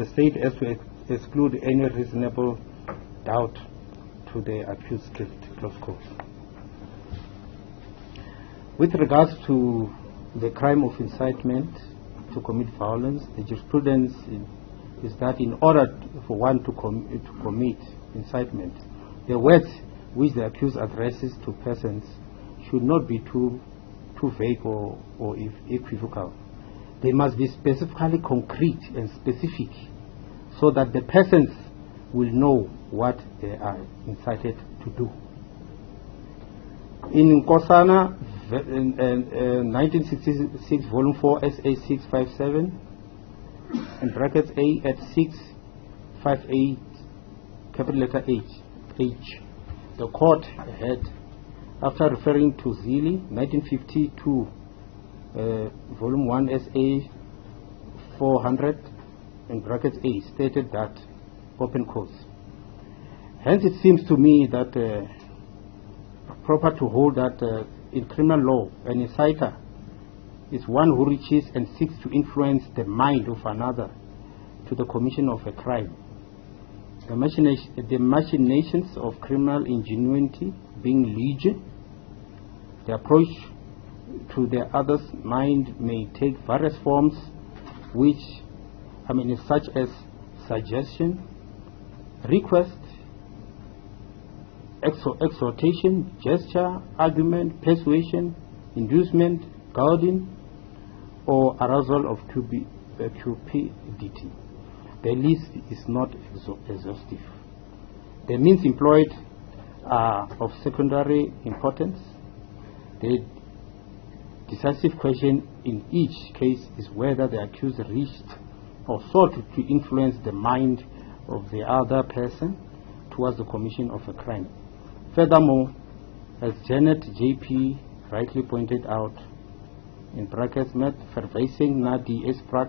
the state has to exclude any reasonable doubt to the accused guilt, close quote. With regards to the crime of incitement to commit violence, the jurisprudence is that in order for one to commit incitement, the words which the accused addresses to persons should not be too vague or equivocal. They must be specifically concrete and specific so that the persons will know what they are incited to do. In Nkosana, 1966, Volume 4, SA 657, in brackets A at 658, capital letter H, the court had, after referring to Zili, 1952, Volume 1, SA 400, in brackets A, stated that, open quotes, hence it seems to me that proper to hold that in criminal law, an inciter is one who reaches and seeks to influence the mind of another to the commission of a crime. The machinations of criminal ingenuity being legion, the approach to the other's mind may take various forms, which, such as suggestion, request, exhortation, gesture, argument, persuasion, inducement, goading, or arousal of cupidity. The list is not exhaustive. The means employed are of secondary importance. The decisive question in each case is whether the accused reached or sought to influence the mind of the other person towards the commission of a crime. Furthermore, as Janet J.P. rightly pointed out, in brackets, met verwijzing na die uitspraak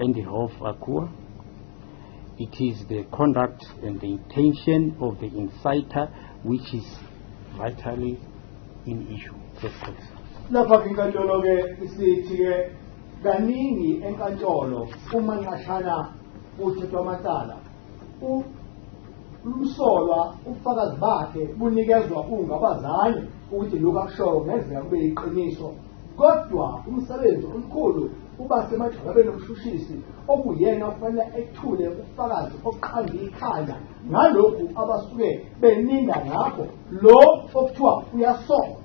en die hof akkoord, it is the conduct and the intention of the inciter which is vitally in issue. Lapha inkantolo ke isithi ke kaningi enkantolo uma nqashana uthethwa amacala umsolwa ubufakazi bakhe bunikezwa ungabazali ukuthi lokho akushoyo ngenzeka kube iqiniso, kodwa umsebenzi omkhulu uba semagxabeni omshushisi okuyena ofanele ethule ubufakazi oqanda ikhanda ngalokhu abasuke beninda ngakho lo okuthiwa uyasoka.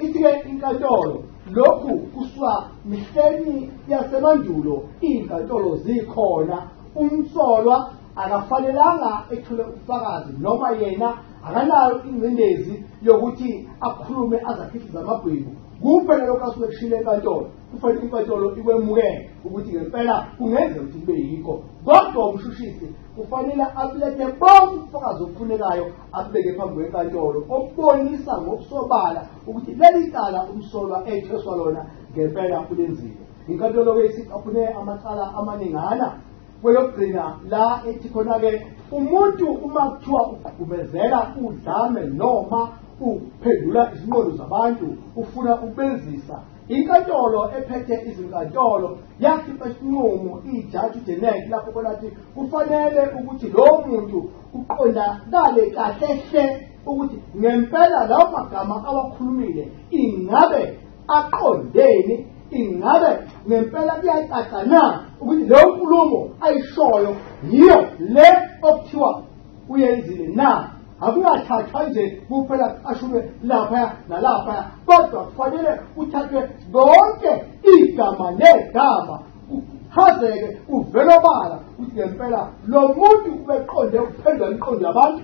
Ithi-ke inkantolo lokhu kusuka mihleni yasemandulo inkantolo zikhona, umsolwa akafanelanga ethule ubufakazi noma yena akanayo ingcindezi yokuthi akhulume azakhiphize amabhwebu. Kuphela lokho asuke kushilo enkantolo, kufanele inkantolo ikwemukele ukuthi ngempela kungenzeka ukuthi kube yikho, kodwa umshushisi kufanele abulethe bonke ubufakazi obufunekayo abubeke phambi kwenkantolo okubonisa ngokusobala ukuthi leli cala umsolwa etheswa lona ngempela ulenzile. Inkantolo-ke isicaphune amacala amaningana. Kweyokugcina la ethi khona-ke umuntu uma kuthiwa ugqugqumezela udlame noma uphendula izinqondo zabantu ufuna ukubenzisa, inkantolo ephethe izinkantolo yakhipha isinqumo ijaji uDenek lapho kolathi kufanele ukuthi lo muntu uqondakale kahle hle ukuthi ngempela lawo magama awakhulumile ingabe aqondeni, ingabe ngempela kuyacaca na ukuthi leyo nkulumo ayishoyo yiyo le okuthiwa uyenzile na. Akungathathwa nje kuphela ashume lapha nalapha, kodwa kufanele kuthathwe lonke igama negama kuchazeke uvelobala ukuthi ngempela lo muntu ubeqonde ukuphendula imiqondo yabantu,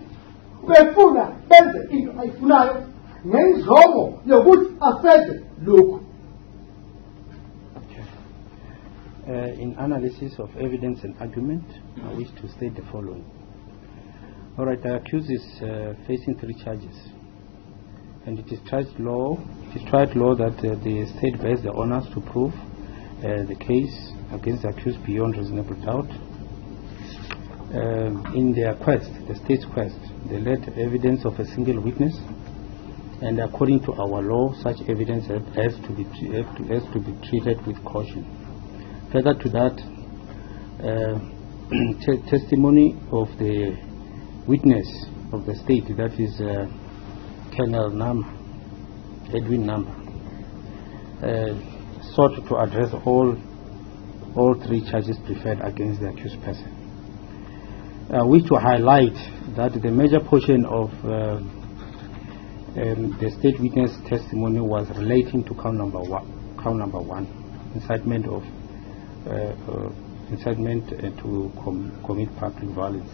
ubefuna benze into ayifunayo ngenjongo yokuthi afeze lokhu. In analysis of evidence and argument, I wish to state the following. All right, the accused is facing 3 charges, and it is tried law that the state bears the honors to prove the case against the accused beyond reasonable doubt. In their quest, the state's quest, they led evidence of a single witness, and according to our law, such evidence has to be treated with caution. Further to that, testimony of the witness of the state, that is Colonel Edwin Number, sought to address all three charges preferred against the accused person. I wish to highlight that the major portion of the state witness testimony was relating to count number one, incitement to commit public violence.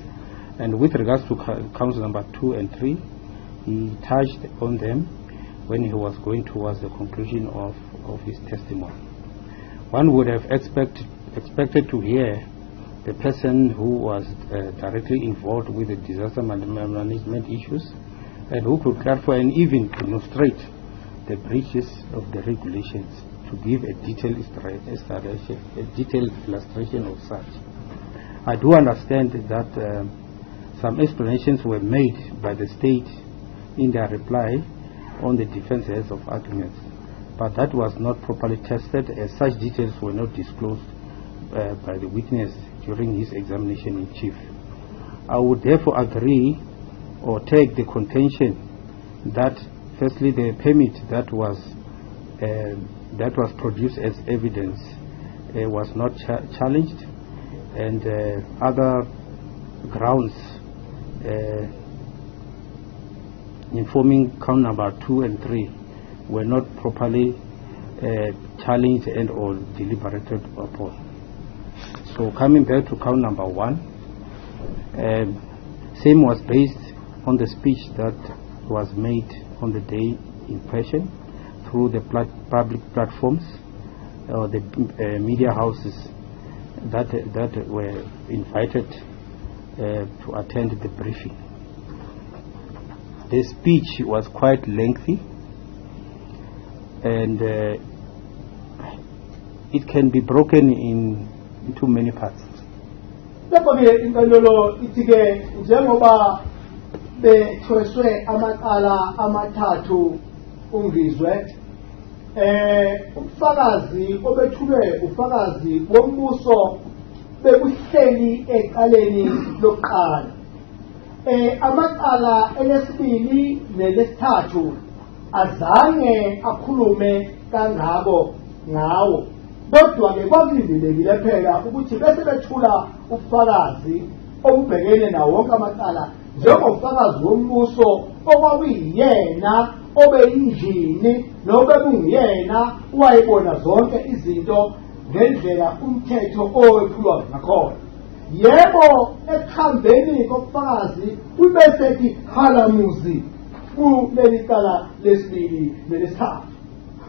And with regards to counts number 2 and 3, he touched on them when he was going towards the conclusion of his testimony. One would have expected to hear the person who was directly involved with the disaster management issues and who could clarify and even demonstrate the breaches of the regulations to give a detailed illustration of such. I do understand that some explanations were made by the state in their reply on the defense's of arguments, but that was not properly tested as such details were not disclosed by the witness during his examination in chief. I would therefore agree or take the contention that firstly the permit that was produced as evidence was not challenged, and other grounds informing count number 2 and 3 were not properly challenged and or deliberated upon. So coming back to count number 1, same was based on the speech that was made on the day in question through the public platforms or the media houses that were invited to attend the briefing. The speech was quite lengthy, and it can be broken into many parts. Lapho-ke inkantolo ithi-ke njengoba bethweswe amacala amathathu uNgizwe, ubufakazi obethulwe ufakazi wombuso bebuhleli ecaleni lokuqala. Amacala elesibili nelesithathu azange akhulume kangako ngawo, kodwa-ke kwakulindelekile phela ukuthi bese bethula ubufakazi obubhekene nawo wonke amacala njengobufakazi wombuso okwakuyiyena obeyinjini nobekungiyena wayebona zonke izinto ngendlela umthetho owephulwa ngakhona. Yebo, ekuhambeni kobufakazi ubesethi halamuzi kuleli cala lesibili nelesithathu.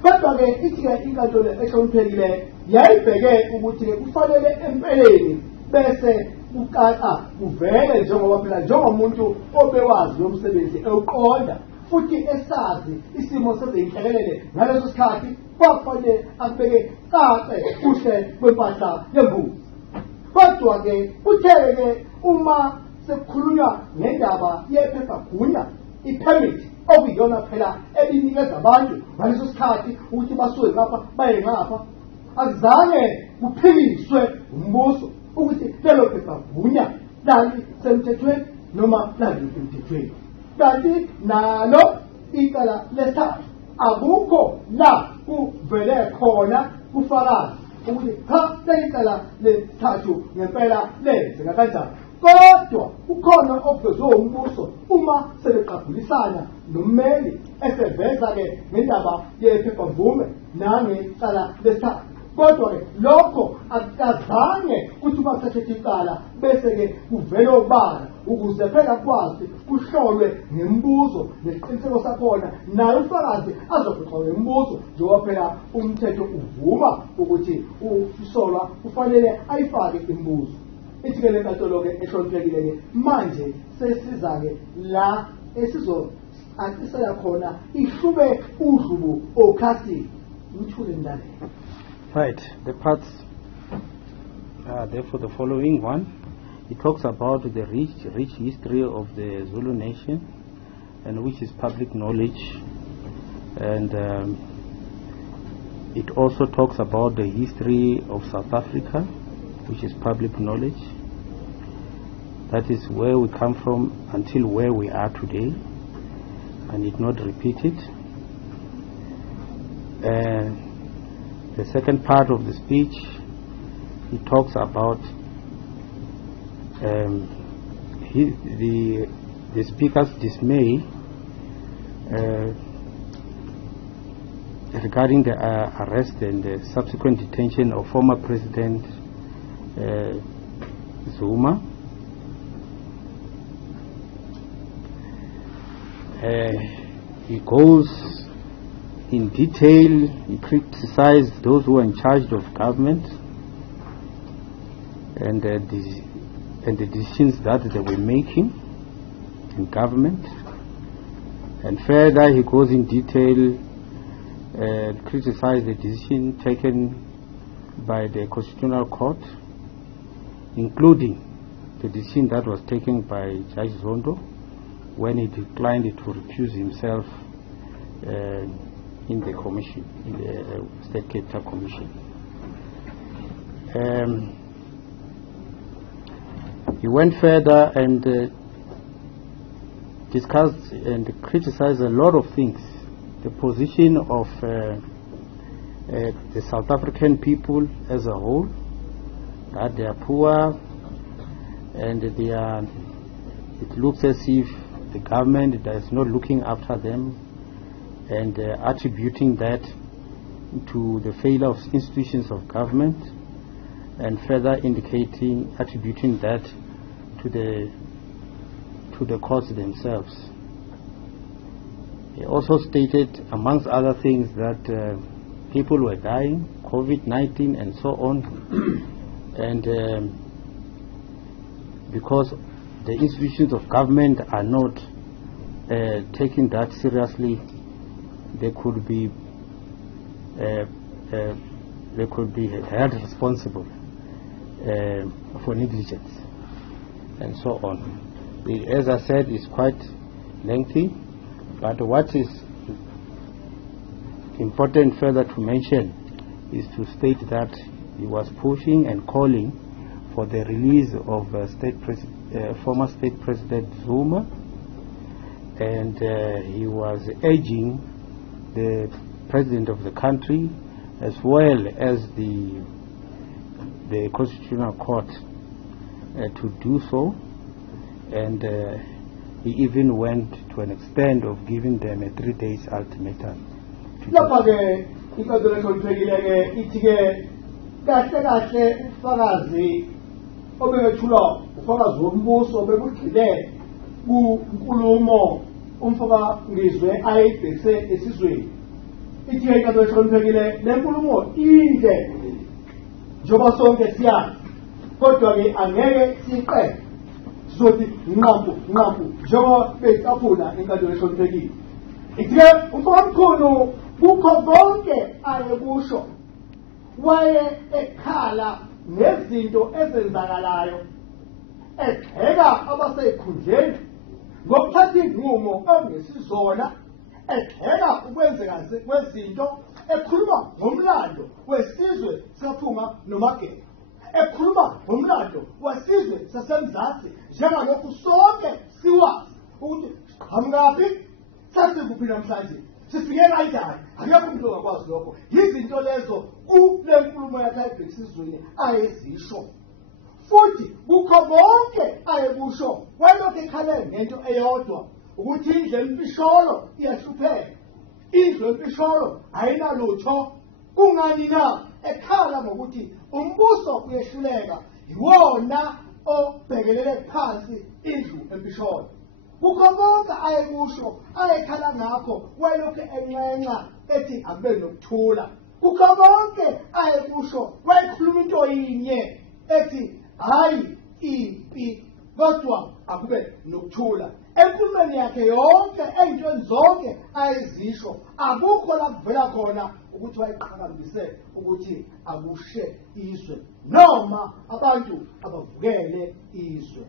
Kodwa-ke ithi-ke inkantolo ehloniphekile yayibheke ukuthi-ke kufanele empeleni bese kuqaqa kuvele njengoba phela njengomuntu obewazi lo msebenzi ewuqonda futhi esazi isimo sezeyinhlekelele ngaleso sikhathi kwafanele abheke kahle kuhle kwempahla yembuzi. Kodwa-ke kuthe-ke uma sekukhulunywa ngendaba yephephagunya i-permit okuyiyona phela ebinikeza abantu ngaleso sikhathi ukuthi basuke ngapha baye ngapha, akuzange kuphikiswe umbuso ukuthi lelo phephagunya lali semthethweni noma lingekho emthethweni. Kanti nalo icala lesithathu akukho la kuvele khona kufakazi ukuthi cha leli cala lesithathu ngempela lenzeka kanjani. Kodwa ukhona okuvezwe umbuso uma sebeqabulisana nommeli eseveza-ke ngendaba yephephamvume nangecala lesithathu. Kodwa-ke lokho akukazange kuthi uma kusethethe icala bese-ke kuvele obala ukuze phela kwazi kuhlolwe ngembuzo nesiqiniseko sakhona naye ufakazi azoxoxa ngembuzo njengoba phela umthetho uvuma ukuthi usolwa kufanele ayifake imbuzo. Ithi-ke le nkantolo-ke ehloniphekile-ke manje sesiza-ke la esizocacisela khona ihlube udlubu okhasini. Ngithule ndale. Right, the parts are therefore the following. One, it talks about the rich history of the Zulu nation, and which is public knowledge, and it also talks about the history of South Africa, which is public knowledge, That is where we come from until where we are today. I need not repeat it. The second part of the speech, he talks about the speaker's dismay regarding the arrest and the subsequent detention of former President Zuma. He goes in detail, he criticized those who are in charge of government and the decisions that they were making in government. And further, he goes in detail and criticized the decision taken by the Constitutional Court, including the decision that was taken by Judge Zondo when he declined to recuse himself in the commission, in the State Capital Commission. He went further and discussed and criticized a lot of things. The position of the South African people as a whole, that they are poor and it looks as if the government is not looking after them, and attributing that to the failure of institutions of government, and further attributing that to the courts themselves. He also stated, amongst other things, that people were dying, COVID-19 and so on, and because the institutions of government are not taking that seriously, they could be held responsible for negligence and so on. As I said, it's quite lengthy, but what is important further to mention is to state that he was pushing and calling for the release of former State President Zuma, and he was urging the President of the country as well as the Constitutional Court to do so, and he even went to an extent of giving them a 3 days ultimatum. obethulwa ufakazi wombuso obekugxile kunkulumo umfaka Ngizwe ayibhekise esizweni. Ithi inkantolo ehloniphekile le nkulumo inde njengoba sonke siyazi, kodwa ke angeke siqede, sizothi nqampu njengoba betafuna inkantolo ehloniphekile. Ithi umfaka Mchunu kukho konke ayekusho waye ekhala nezinto ezenzakalayo, egxeka abasekhundleni ngokuthatha inqumo ongesizona, egxeka ukwenzeka kwezinto, ekhuluma ngomlando wesizwe sikaphunga nomageba, ekhuluma ngomlando wesizwe sasemzansi njengalokhu sonke siwazi ukuthi siqhamukaphi, sasikuphi namhlanje, sifike kanjani. Akekho umuntu ongakwazi lokho. Yizinto lezo kule nkulumo yakhe ayibhekisizweni ayezisho, futhi kukho konke ayekusho walokhu ekhale ngento eyodwa, ukuthi indlu empisholo iyahlupheka, indlu empisholo ayinalutho. Kungani na ekhala ngokuthi umbuso uyehluleka, yiwona obhekelele phansi indlu empisholo? Kukho konke ayekusho ayekhala ngakho walokhu encenca ethi akube nokuthula. Kukho konke ayekusho wayekhuluma into yinye ethi hayi impi kodwa akube nokuthula. Enkulumeni yakhe yonke, ey'ntweni zonke ayezisho, akukho la kuvela khona ukuthi wayiqhakambise ukuthi akushe izwe noma abantu abavukele izwe.